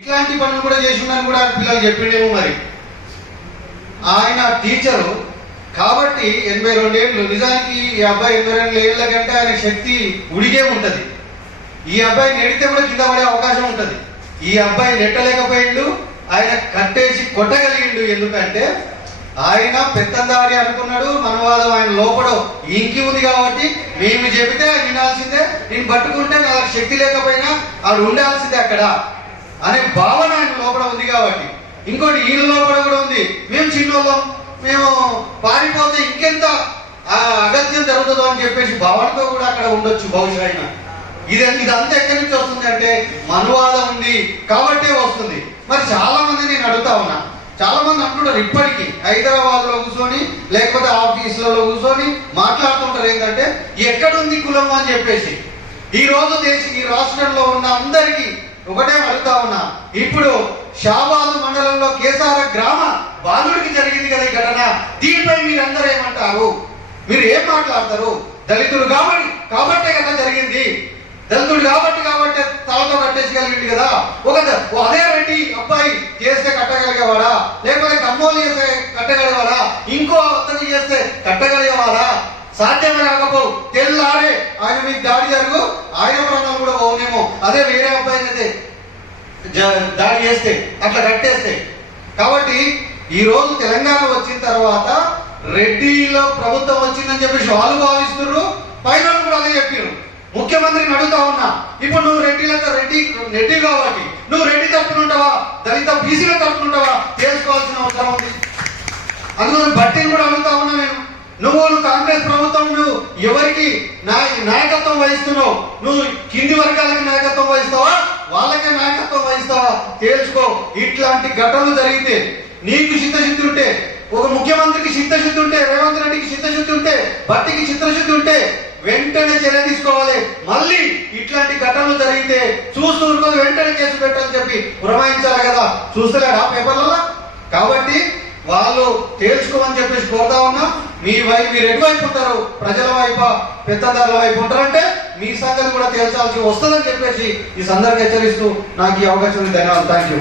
ఇట్లాంటి పనులు కూడా చేసి ఉన్నాను కూడా పిల్లలు చెప్పిండేమో మరి. ఆయన టీచరు కాబట్టి ఎనభై రెండేళ్ళు నిజానికి ఈ అబ్బాయి ఎనభై రెండు ఏళ్ళ కంటే ఆయన శక్తి ఉడిగే ఉంటుంది. ఈ అబ్బాయి నెడితే కూడా కింద పడే అవకాశం ఉంటుంది. ఈ అబ్బాయి నెట్టలేకపోయిండు ఆయన కట్టేసి కొట్టగలిగిండు ఎందుకంటే ఆయన పెత్తందారి అనుకున్నాడు మనవాదం ఆయన లోపడో ఇంకి ఉంది కాబట్టి మేము చెబితే ఆయన వినాల్సిందే నేను పట్టుకుంటే నాకు శక్తి లేకపోయినా ఆడు ఉండాల్సిందే అక్కడ. అనే భావన ఆయన లోపల ఉంది కాబట్టి. ఇంకోటి ఈయన లోపల కూడా ఉంది. మేము చిన్నోళ్ళం. మేము పారిపోతే ఇంకెంత అగత్యం జరుగుతుందో అని చెప్పేసి భావనతో కూడా అక్కడ ఉండొచ్చు బహుశా ఆయన. ఇది ఇదంతా ఎక్కడి నుంచి వస్తుంది అంటే మనువాదం ఉంది కాబట్టే వస్తుంది. మరి చాలా మంది నేను అడుగుతా ఉన్నా. చాలా మంది అంటుంటారు ఇప్పటికీ హైదరాబాద్లో కూర్చొని లేకపోతే ఆఫీసులలో కూర్చొని మాట్లాడుతుంటారు ఏంటంటే ఎక్కడుంది కులం అని చెప్పేసి. ఈ రోజు దేశం ఈ రాష్ట్రంలో ఉన్న అందరికీ ఒకటే అడుగుతా ఉన్నా. ఇప్పుడు షాబాదు మండలంలో కేసార గ్రామ బాలుడికి జరిగింది కదా ఈ ఘటన. దీనిపై మీరందరూ ఏమంటారు? మీరు ఏం మాట్లాడతారు? దళితులు కాబట్టి కాబట్టే కదా జరిగింది. దళితుడు కాబట్టి కాబట్టి తలతో కట్టేసగలిగింది కదా. ఒక అదే రెడ్డి అబ్బాయి చేస్తే కట్టగలిగేవాడా? లేకపోతే కమ్మోలు చేస్తే కట్టగలిగేవాడా? ఇంకో అతను చేస్తే కట్టగలిగేవాడా? సాధ్యమే కాకపో తెల్లారే ఆయన మీకు దాడి జరుగు ఆయన ప్రాణాలు కూడా పోనేమో అదే వేరే దాడి చేస్తే అట్లా కట్టేస్తే. కాబట్టి ఈ రోజు తెలంగాణ వచ్చిన తర్వాత రెడ్డిలో ప్రభుత్వం వచ్చిందని చెప్పేసి వాళ్ళు భావిస్తున్నారు పైన వాళ్ళు కూడా అదే చెప్పారు ముఖ్యమంత్రిని అడుగుతా ఉన్నా ఇప్పుడు నువ్వు రెడ్డిలతో రెడ్డి రెడ్డి కాబట్టి నువ్వు రెడ్డి తరపున ఉంటావా దళిత బీసీల తరపున ఉంటావా తెలుసుకోవాల్సిన అవసరం ఉంది. అందులో బట్టిని కూడా అడుగుతా ఉన్నా నేను. నువ్వు నువ్వు కాంగ్రెస్ ప్రభుత్వం నువ్వు ఎవరికి నాయ- నాయకత్వం వహిస్తున్నావు? నువ్వు కింది వర్గాలకి నాయకత్వం వహిస్తావా తేల్చుకో. ఇట్లాంటి ఘటనలు జరిగితే నీకు చిత్తశుద్ధి ఉంటే ఒక ముఖ్యమంత్రికి చిత్తశుద్ధి ఉంటే రేవంత్ రెడ్డికి చిత్తశుద్ధి ఉంటే బట్టికి చిత్తశుద్ధి ఉంటే వెంటనే చర్య తీసుకోవాలి. మళ్ళీ ఇట్లాంటి ఘటనలు జరిగితే చూస్తూ ఉంటుంది వెంటనే కేసు పెట్టాలని చెప్పి పురమాయించాలి కదా. చూస్తలేడా పేపర్లలో? కాబట్టి వాళ్ళు తేల్చుకోమని చెప్పేసి కోరుతా ఉన్నా మీ వైపు మీరు ఎటువైపు ఉంటారు? ప్రజల వైపు? పెద్దదారుల వైపు ఉంటారంటే మీ సంగతి కూడా తేల్చాల్సి వస్తుందని చెప్పేసి ఈ సందర్భంగా హెచ్చరిస్తూ నాకు ఈ అవకాశం ధన్యవాదాలు. Thank you